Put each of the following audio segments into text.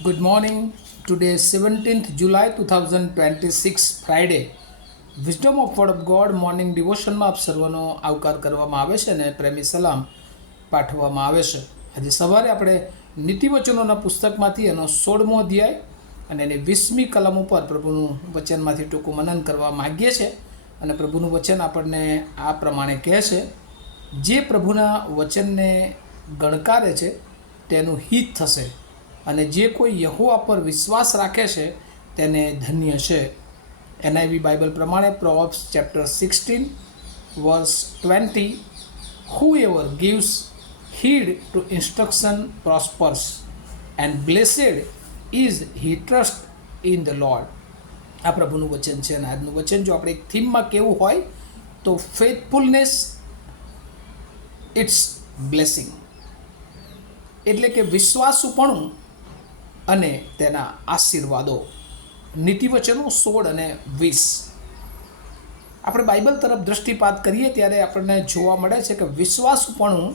Good morning. Today is 17th July 2026 Friday. Wisdom of word of God morning ડિવોશનમાં આપ સર્વનો આવકાર કરવામાં આવે છે અને પ્રેમી સલામ પાઠવવામાં આવે છે. આજે સવારે આપણે નીતિવચનોના પુસ્તકમાંથી એનો 16મો અધ્યાય અને એની 20મી કલમ ઉપર પ્રભુનું વચનમાંથી ટૂંકું મનન કરવા માગીએ છીએ. અને પ્રભુનું વચન આપણને આ પ્રમાણે કહે છે: જે પ્રભુના વચનને ગણકારે છે તેનું હિત થશે, અને જે કોઈ યહોવા પર વિશ્વાસ રાખે છે તેને ધન્ય છે. NIV બાઇબલ પ્રમાણે પ્રોવર્બ્સ chapter 16 વર્સ 20, whoever gives heed to instruction prospers, and blessed is he trust in the Lord. આ પ્રભુનું વચન છે. અને આજનું વચન જો આપણે એક થીમમાં કેવું હોય તો ફેથફુલનેસ ઇટ્સ બ્લેસિંગ, એટલે કે વિશ્વાસુપણું અને તેના આશીર્વાદો. નીતિવચનો 16 અને 20. આપણે બાઇબલ તરફ દૃષ્ટિપાત કરીએ ત્યારે આપણને જોવા મળે છે કે વિશ્વાસુપણું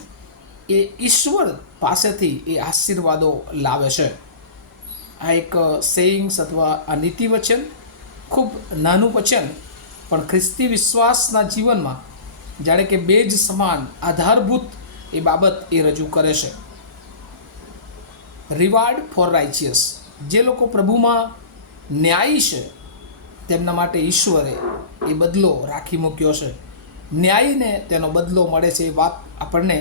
એ ઈશ્વર પાસેથી એ આશીર્વાદો લાવે છે. આ એક સેઇંગ્સ અથવા આ નીતિવચન ખૂબ નાનું વચન પણ ખ્રિસ્તી વિશ્વાસના જીવનમાં જાણે કે બેજ સમાન આધારભૂત એ બાબત એ રજૂ કરે છે. રિવાર્ડ ફોર રાઇચિયસ, જે લોકો પ્રભુમાં ન્યાયી છે તેમના માટે ઈશ્વરે એ બદલો રાખી મૂક્યો છે. ન્યાયીને તેનો બદલો મળે છે, એ વાત આપણને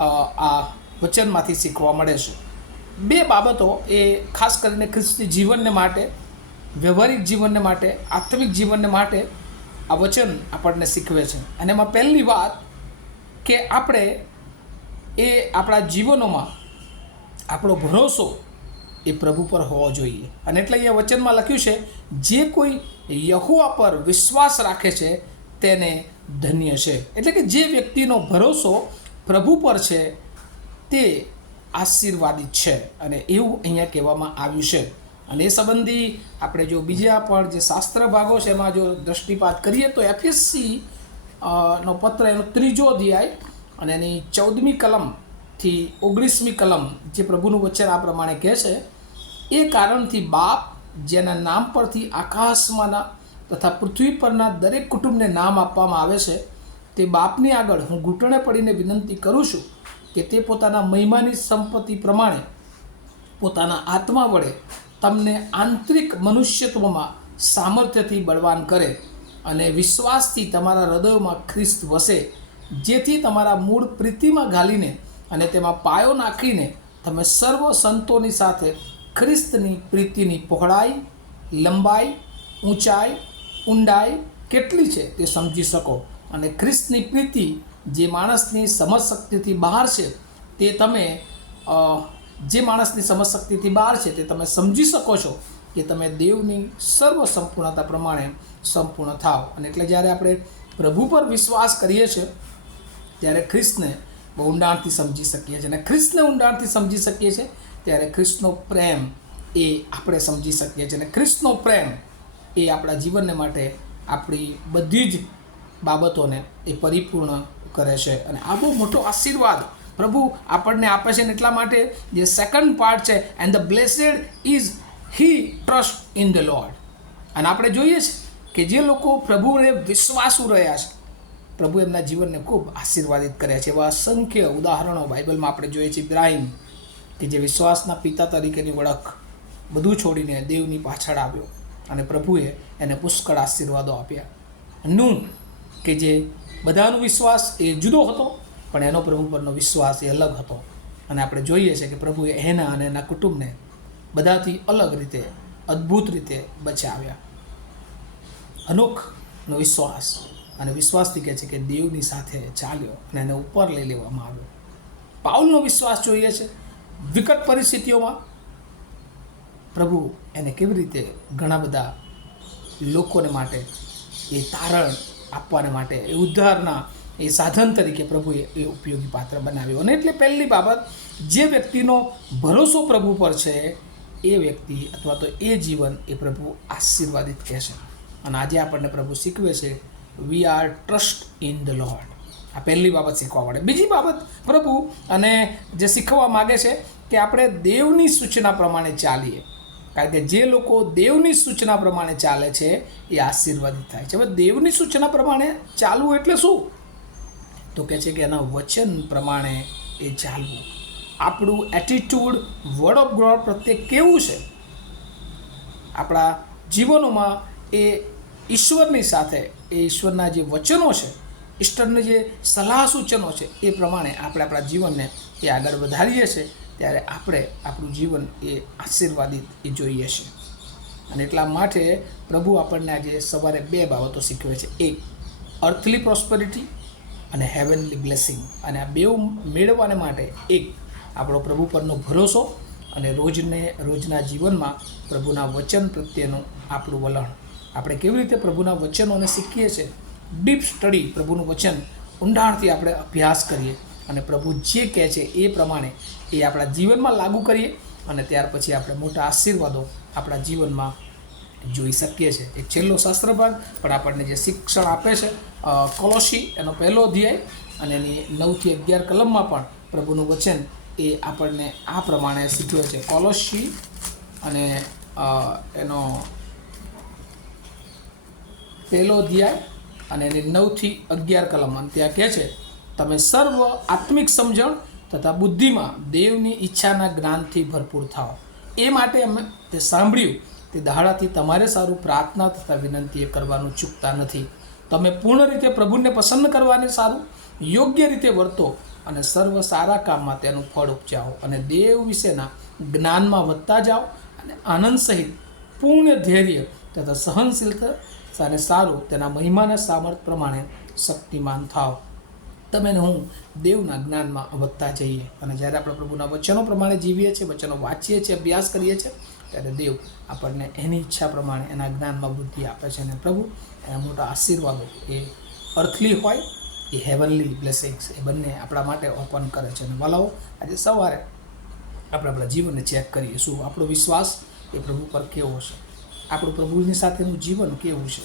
આ વચનમાંથી શીખવા મળે છે. બે બાબતો એ ખાસ કરીને ખ્રિસ્તી જીવનને માટે, વ્યવહારિક જીવનને માટે, આત્મિક જીવનને માટે આ વચન આપણને શીખવે છે. અને એમાં પહેલી વાત કે આપણે એ આપણા જીવનોમાં આપણો ભરોસો એ પ્રભુ પર હોવો જોઈએ. અને એટલે અહીંયા વચનમાં લખ્યું છે, જે કોઈ યહોવા પર વિશ્વાસ રાખે છે તેને ધન્ય છે. એટલે કે જે વ્યક્તિનો ભરોસો પ્રભુ પર છે તે આશીર્વાદિત છે. અને એવું અહીંયા કહેવામાં આવ્યું છે. અને એ સંબંધી આપણે જો બીજા પણ જે શાસ્ત્ર ભાગો છે એમાં જો દૃષ્ટિપાત કરીએ તો FSC નો પત્ર એનો 3જો અધ્યાય અને એની 14મી કલમથી 19મી કલમ જે પ્રભુનું વચન આ પ્રમાણે કહે છે: એ કારણથી બાપ, જેના નામ પરથી આકાશમાંના તથા પૃથ્વી પરના દરેક કુટુંબને નામ આપવામાં આવે છે, તે બાપની આગળ હું ઘૂંટણે પડીને વિનંતી કરું છું કે તે પોતાના મહિમાની સંપત્તિ પ્રમાણે પોતાના આત્મા વડે તમને આંતરિક મનુષ્યત્વમાં સામર્થ્યથી બળવાન કરે અને વિશ્વાસથી તમારા હૃદયોમાં ખ્રિસ્ત વસે, જેથી તમારા મૂળ પ્રીતિમાં ઘાલીને અને તેમાં પાયો નાખીને તમે સર્વ સંતોની સાથે ખ્રિસ્તની પ્રીતિની પહોળાઈ, લંબાઈ, ઊંચાઈ, ઊંડાઈ કેટલી છે તે સમજી શકો. અને ખ્રિસ્તની પ્રીતિ જે માણસની સમજશક્તિથી બહાર છે તે તમે સમજી શકો છો કે તમે દેવની સર્વ સંપૂર્ણતા પ્રમાણે સંપૂર્ણ થાવ. અને એટલે જ્યારે આપણે પ્રભુ પર વિશ્વાસ કરીએ છીએ ત્યારે ખ્રિસ્તને બહુ ઊંડાણથી સમજી શકીએ છીએ. અને ખ્રિસ્તને ઊંડાણથી સમજી શકીએ છીએ ત્યારે ખ્રિસ્તનો પ્રેમ એ આપણે સમજી શકીએ છીએ. અને ખ્રિસ્તનો પ્રેમ એ આપણા જીવનને માટે આપણી બધી જ બાબતોને એ પરિપૂર્ણ કરે છે. અને આ બહુ મોટો આશીર્વાદ પ્રભુ આપણને આપે છે. અને એટલા માટે જે સેકન્ડ પાર્ટ છે, and the બ્લેસેડ is he trust in the lord. અને આપણે જોઈએ છે કે જે લોકો પ્રભુને વિશ્વાસુ રહ્યા છે, પ્રભુ એમના જીવનને ખૂબ આશીર્વાદિત કર્યા છે. એવા અસંખ્ય ઉદાહરણો બાઇબલમાં આપણે જોઈએ છીએ. ઇબ્રાહિમ કે જે વિશ્વાસના પિતા તરીકેની ઓળખ બધું છોડીને દેવની પાછળ આવ્યો અને પ્રભુએ એને પુષ્કળ આશીર્વાદો આપ્યા. નૂહ કે જે બધાનો વિશ્વાસ એ જુદો હતો પણ એનો પ્રભુ પરનો વિશ્વાસ એ અલગ હતો. અને આપણે જોઈએ છીએ કે પ્રભુએ એના અને એના કુટુંબને બધાથી અલગ રીતે, અદ્ભુત રીતે બચાવ્યા. હનોખનો વિશ્વાસ, અને વિશ્વાસથી કહે છે કે દેવની સાથે ચાલ્યો અને એને ઉપર લઈ લેવામાં આવ્યો. પાઉલનો વિશ્વાસ જોઈએ છે. વિકટ પરિસ્થિતિઓમાં પ્રભુ એને કેવી રીતે ઘણા બધા લોકોને માટે એ તારણ આપવાને માટે એ ઉદ્ધારના એ સાધન તરીકે પ્રભુએ એ ઉપયોગી પાત્ર બનાવ્યો. અને એટલે પહેલી બાબત, જે વ્યક્તિનો ભરોસો પ્રભુ પર છે એ વ્યક્તિ અથવા તો એ જીવન એ પ્રભુ આશીર્વાદિત કહે છે. અને આજે આપણને પ્રભુ શીખવે છે, we are trust in the lord. આ પહેલી બાબત શીખવા મળે. બીજી બાબત પ્રભુ અને જે શીખવા માગે છે કે આપણે દેવની સૂચના પ્રમાણે ચાલીએ, કારણ કે જે લોકો દેવની સૂચના પ્રમાણે ચાલે છે એ આશીર્વાદિત થાય છે. હવે દેવની સૂચના પ્રમાણે ચાલવું એટલે શું? તો કહે છે કે એના વચન પ્રમાણે એ ચાલવું. આપણું એટીટ્યૂડ વર્ડ ઓફ ગોડ પ્રત્યે કેવું છે? આપણા જીવનોમાં એ ઈશ્વરની સાથે એ ઈશ્વરના જે વચનો છે, ઈશ્વરની જે સલાહ સૂચનો છે એ પ્રમાણે આપણે આપણા જીવનને એ આગળ વધારીએ છીએ, ત્યારે આપણે આપણું જીવન એ આશીર્વાદિત એ જોઈએ છે. અને એટલા માટે પ્રભુ આપણને આજે સવારે 2 બાબતો શીખવે છે. એક, અર્થલી પ્રોસ્પરિટી અને હેવનલી બ્લેસિંગ. અને આ બેઉ મેળવવાને માટે એક, આપણો પ્રભુ પરનો ભરોસો અને રોજના જીવનમાં પ્રભુના વચન પ્રત્યેનું આપણું વલણ. આપણે કેવી રીતે પ્રભુના વચનોને શીખીએ છીએ, ડીપ સ્ટડી, પ્રભુનું વચન ઊંડાણથી આપણે અભ્યાસ કરીએ અને પ્રભુ જે કહે છે એ પ્રમાણે એ આપણા જીવનમાં લાગુ કરીએ, અને ત્યાર પછી આપણે મોટા આશીર્વાદો આપણા જીવનમાં જોઈ શકીએ છીએ. એક છેલ્લો શાસ્ત્ર ભાગ પણ આપણને જે શિક્ષણ આપે છે, કોલોસી એનો 1લો અધ્યાય અને એની 9 થી 11 કલમમાં પણ પ્રભુનું વચન એ આપણને આ પ્રમાણે શીખવે છે. કોલોસી અને એનો 1લો અધ્યાય અને એની 9 થી 11 કલમ, અને ત્યાં કહે છે, તમે સર્વ આત્મિક સમજણ તથા બુદ્ધિમાં દેવની ઈચ્છાના જ્ઞાનથી ભરપૂર થાઓ. એ માટે અમે તે સાંભળ્યું તે દહાડાથી તમારે સારું પ્રાર્થના તથા વિનંતી એ કરવાનું ચૂકતા નથી. તમે પૂર્ણ રીતે પ્રભુને પસંદ કરવાને સારું યોગ્ય રીતે વર્તો અને સર્વ સારા કામમાં તેનું ફળ ઉપજાવો અને દેવ વિશેના જ્ઞાનમાં વધતા જાઓ અને આનંદ સહિત પૂર્ણ ધૈર્ય તથા સહનશીલતા અને સારું તેના મહિમાના સામર્થ પ્રમાણે શક્તિમાન થાવ. તમે ને હું દેવના જ્ઞાનમાં વધતા જઈએ, અને જ્યારે આપણે પ્રભુના વચનો પ્રમાણે જીવીએ છીએ, વચનો વાંચીએ છીએ, અભ્યાસ કરીએ છીએ, ત્યારે દેવ આપણને એની ઈચ્છા પ્રમાણે એના જ્ઞાનમાં બુદ્ધિ આપે છે. અને પ્રભુ એના મોટા આશીર્વાદો એ અર્થલી હોય એ હેવનલી બ્લેસિંગ્સ એ બંને આપણા માટે ઓપન કરે છે. અને વાલાઓ, આજે સવારે આપણે આપણા જીવનને ચેક કરીએ, શું આપણો વિશ્વાસ એ પ્રભુ પર કેવો છે? આપણું પ્રભુની સાથેનું જીવન કેવું છે?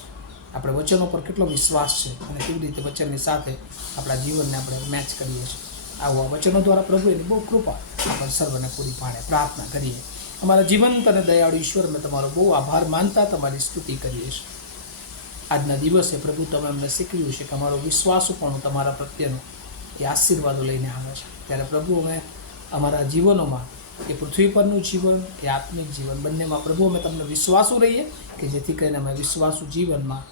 આપણે વચનો પર કેટલો વિશ્વાસ છે અને કેવી રીતે વચનની સાથે આપણા જીવનને આપણે મેચ કરીએ છીએ? આવા વચનો દ્વારા પ્રભુ એની બહુ કૃપા આપણે સર્વને પૂરી પાડે. પ્રાર્થના કરીએ. અમારા જીવંત અને દયાળુ ઈશ્વર, અમે તમારો બહુ આભાર માનતા તમારી સ્તુતિ કરીએ છીએ. આજના દિવસે પ્રભુ તમે અમને શીખવ્યું છે કે અમારો વિશ્વાસ પણ તમારા પ્રત્યેનો એ આશીર્વાદો લઈને આવે છે. ત્યારે પ્રભુ અમે અમારા જીવનોમાં એ પૃથ્વી પરનું જીવન, એ આત્મિક જીવન બંનેમાં પ્રભુ અમે તમને વિશ્વાસુ રહીએ, કે જેથી કરીને અમે વિશ્વાસુ જીવનમાં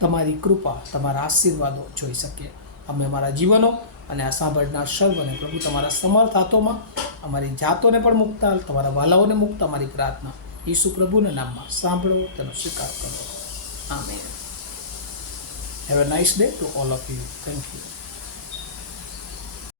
તમારી કૃપા, તમારા આશીર્વાદો જોઈ શકીએ. અમે અમારા જીવનો અને આ સાંભળનાર સર્વને પ્રભુ તમારા સમર્થ હાથોમાં, અમારી જાતોને પણ મૂકતા, તમારા વાલાઓને મૂકતા અમારી પ્રાર્થના ઈસુ પ્રભુના નામમાં સાંભળો, તેનો સ્વીકાર કરો. Amen. Have a nice day to all of you. Thank you.